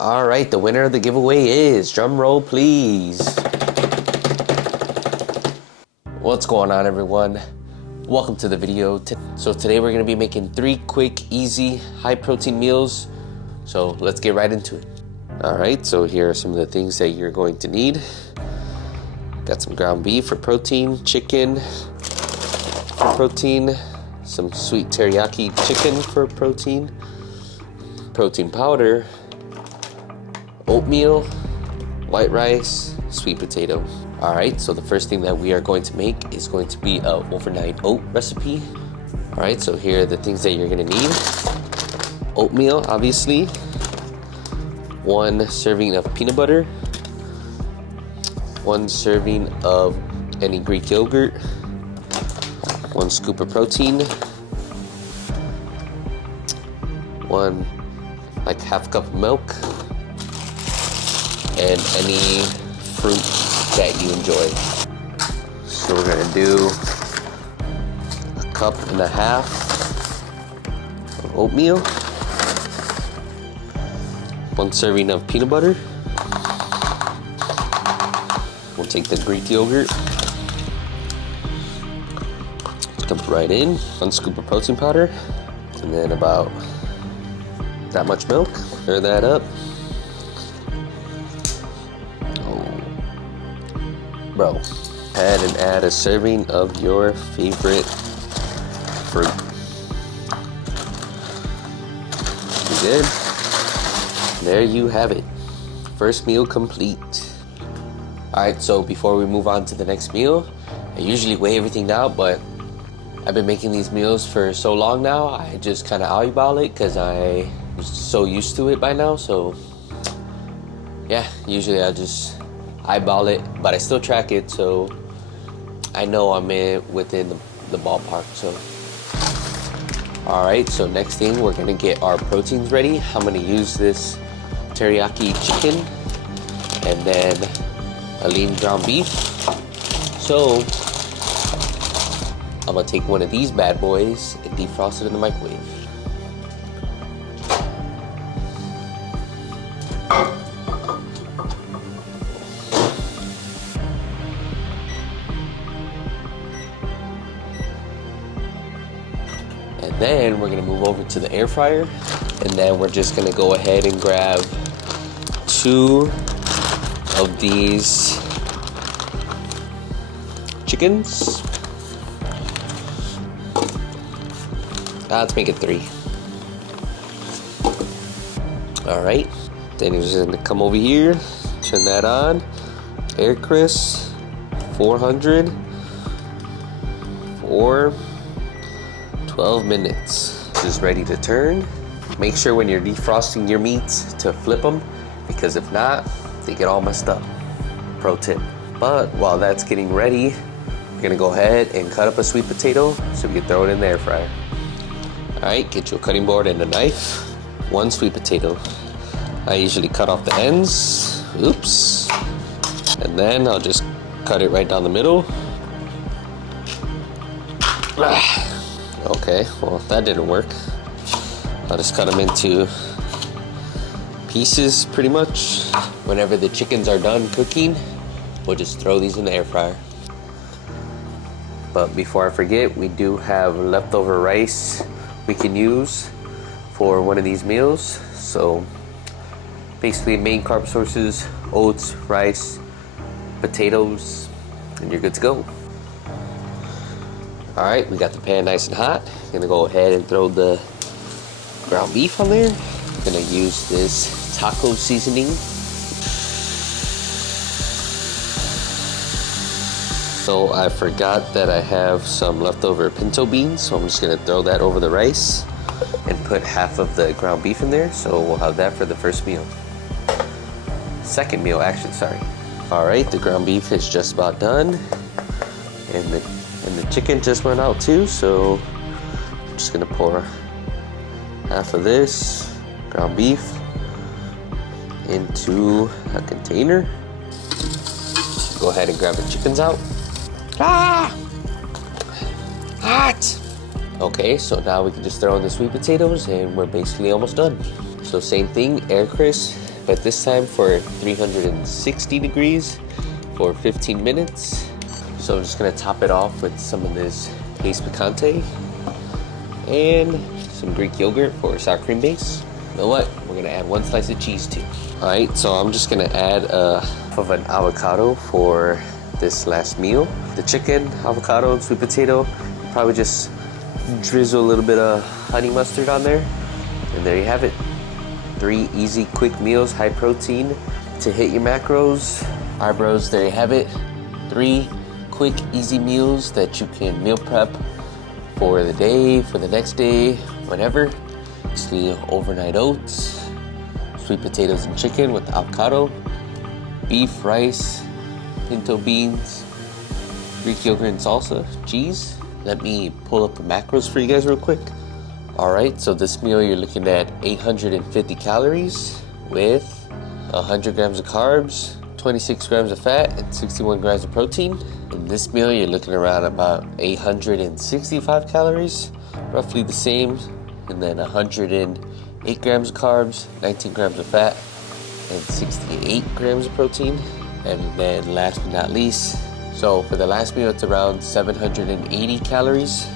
All right, the winner of the giveaway is, drum roll please. What's going on, everyone? Welcome to the video. So today we're gonna be making 3 quick, easy, high protein meals. So let's get right into it. All right, so here are some of the things that you're going to need. Got some ground beef for protein, chicken for protein, some sweet teriyaki chicken for protein, protein powder, oatmeal, white rice, sweet potato. All right, so the first thing that we are going to make is going to be a overnight oat recipe. All right, so here are the things that you're gonna need. Oatmeal, obviously. 1 serving of peanut butter. 1 serving of any Greek yogurt. 1 scoop of protein. 1 like half cup of milk. And any fruit that you enjoy. So we're gonna do 1.5 cups of oatmeal, 1 serving of peanut butter. We'll take the Greek yogurt, dump it right in, 1 scoop of protein powder, and then about that much milk. Stir that up. Bro, add a serving of your favorite fruit. You good? There you have it. First meal complete. All right, so before we move on to the next meal, I usually weigh everything out, but I've been making these meals for so long now, I just kind of eyeball it because I'm so used to it by now. So yeah, usually I just eyeball it, but I still track it, so I know I'm within the ballpark. So all right, so next thing, we're gonna get our proteins ready. I'm gonna use this teriyaki chicken and then a lean ground beef. So I'm gonna take one of these bad boys and defrost it in the microwave. And then we're gonna move over to the air fryer, and then we're just gonna go ahead and grab 2 of these chickens. Let's make it 3. All right, then you're just gonna come over here, turn that on, air crisp, 400 for 12 minutes. Just ready to turn. Make sure when you're defrosting your meats to flip them, because if not, they get all messed up. Pro tip. But while that's getting ready, we're gonna go ahead and cut up a sweet potato so we can throw it in the air fryer. All right, get you a cutting board and a knife. 1 sweet potato. I usually cut off the ends. Oops. And then I'll just cut it right down the middle. Okay, well, that didn't work. I'll just cut them into pieces pretty much. Whenever the chickens are done cooking, we'll just throw these in the air fryer. But before I forget, we do have leftover rice we can use for one of these meals. So basically, main carb sources: oats, rice, potatoes, and you're good to go. All right, we got the pan nice and hot. Gonna go ahead and throw the ground beef on there. Gonna use this taco seasoning. So I forgot that I have some leftover pinto beans, so I'm just gonna throw that over the rice and put half of the ground beef in there. So we'll have that for the first meal. Second meal, actually, sorry. All right, the ground beef is just about done. And the chicken just went out too, so I'm just gonna pour half of this ground beef into a container. Go ahead and grab the chickens out. Ah! Hot! Okay, so now we can just throw in the sweet potatoes and we're basically almost done. So same thing, air crisp, but this time for 360 degrees for 15 minutes. So I'm just gonna top it off with some of this paste picante and some Greek yogurt for sour cream base. You know what? We're gonna add 1 slice of cheese too. All right, so I'm just gonna add half of an avocado for this last meal. The chicken, avocado, and sweet potato. Probably just drizzle a little bit of honey mustard on there. And there you have it. 3 easy, quick meals, high protein to hit your macros. All right, bros, there you have it. 3 quick, easy meals that you can meal prep for the day, for the next day, whatever. Basically, overnight oats, sweet potatoes and chicken with avocado, beef, rice, pinto beans, Greek yogurt and salsa, cheese. Let me pull up the macros for you guys real quick. All right, so this meal you're looking at 850 calories with 100 grams of carbs, 26 grams of fat, and 61 grams of protein. In this meal, you're looking around about 865 calories, roughly the same, and then 108 grams of carbs, 19 grams of fat, and 68 grams of protein. And then last but not least, so for the last meal, it's around 780 calories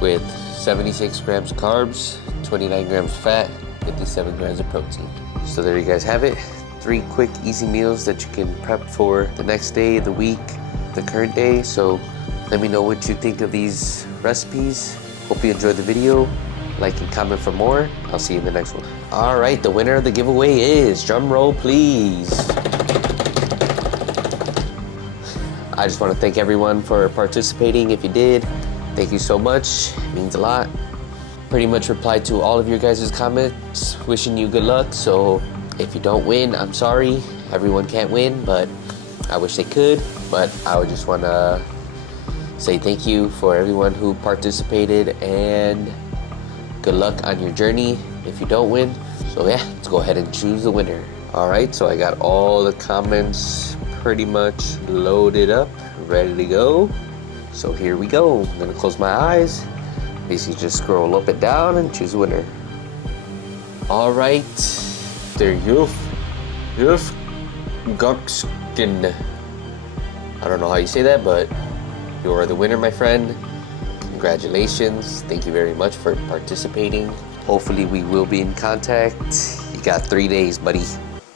with 76 grams of carbs, 29 grams of fat, 57 grams of protein. So there you guys have it. 3 quick, easy meals that you can prep for the next day, the week, the current day. So let me know what you think of these recipes. Hope you enjoyed the video. Like and comment for more. I'll see you in the next one. All right, the winner of the giveaway is, drum roll please. I just want to thank everyone for participating. If you did, thank you so much. It means a lot. Pretty much replied to all of your guys' comments, wishing you good luck. So if you don't win, I'm sorry. Everyone can't win, but I wish they could. But I would just want to say thank you for everyone who participated and good luck on your journey if you don't win. So yeah, let's go ahead and choose the winner. All right, so I got all the comments pretty much loaded up, ready to go. So here we go. I'm gonna close my eyes, basically just scroll up and down and choose a winner. All right, there you Gukskin. I don't know how you say that, but you are the winner, my friend. Congratulations. Thank you very much for participating. Hopefully we will be in contact. You got 3 days, buddy.